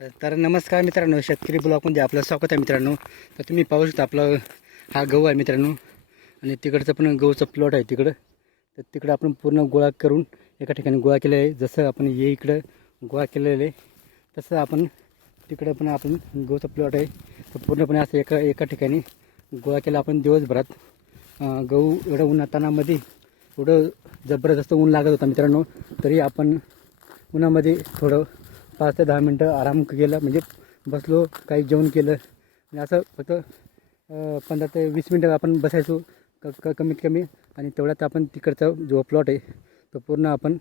तर नमस्कार मित्रांनो, शेतकरी ब्लॉगमध्ये आपलं स्वागत आहे मित्रांनो. तर तुम्ही पाहू शकता आपला हा गहू आहे मित्रांनो, आणि तिकडचं पण गहूचं प्लॉट आहे तिकडं. तर तिकडं आपण पूर्ण गोळा करून एका ठिकाणी गोळा केलं आहे. जसं आपण हे इकडं गोळा केलेलं आहे तसं आपण तिकडं पण आपण गहूचं प्लॉट आहे. तर पूर्णपणे असं एका ठिकाणी गोळा केला आपण दिवसभरात. गहू एवढं उन्हातानामध्ये एवढं जबरदस्त ऊन लागत होता मित्रांनो, तरी आपण उन्हामध्ये थोडं 5 ते 10 मिनटं आराम केला, म्हणजे बसलो, काही जेवण केलं आणि असं फक्त 15 ते 20 मिनटं आपण बसायचो कमीत कमी. आणि तेवढ्यात आपण तिकडचा जो प्लॉट आहे तो पूर्ण आपण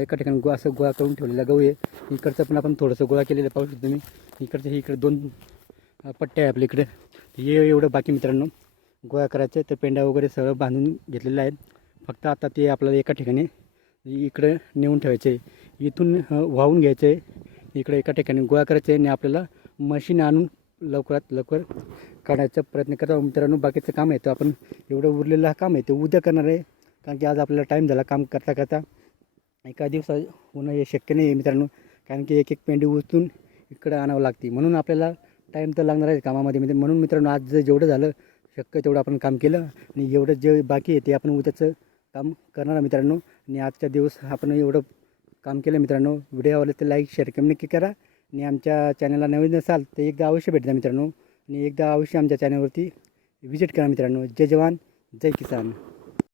एका ठिकाणी असं गोळा करून ठेवलेला गहू आहे. इकडचं पण आपण थोडंसं गोळा केलेलं पाहू शकतो तुम्ही. इकडे 2 पट्ट्या आहे आपल्या इकडे. हे एवढं बाकी मित्रांनो गोळा करायचं. तर पेंड्या वगैरे सगळं बांधून घेतलेलं आहे. फक्त आता ते आपल्याला एका ठिकाणी इकडे नेऊन ठेवायचं आहे. इथून वाहून घ्यायचं आहे, इकडे एका ठिकाणी गोळा करायचं आहे आणि आपल्याला मशीन आणून लवकरात लवकर काढायचा प्रयत्न करतो मित्रांनो. बाकीचं काम आहे तर आपण एवढं उरलेलं काम आहे ते उद्या करणार आहे, कारण की आज आपल्याला टाईम झाला काम करता करता. एका दिवसात होणं हे शक्य नाही आहे मित्रांनो, कारण की एक पेंडी उचलून इकडे आणावं लागते. म्हणून आपल्याला टाईम तर लागणार आहे कामामध्ये. म्हणून मित्रांनो आज जेवढं झालं शक्य तेवढं आपण काम केलं, आणि एवढं जे बाकी आहे ते आपण उद्याचं काम करणार आहे मित्रांनो. आणि आजच्या दिवस आपण एवढं काम केलं मित्रांनो. व्हिडिओ आवडला तर लाईक शेअर कमेंट नक्की करा, आणि आमच्या चॅनलला नवीन असाल तर एकदा अवश्य भेट द्या मित्रांनो, आणि एकदा अवश्य आमच्या चॅनलवरती विजिट करा मित्रांनो. जय जवान जय किसान.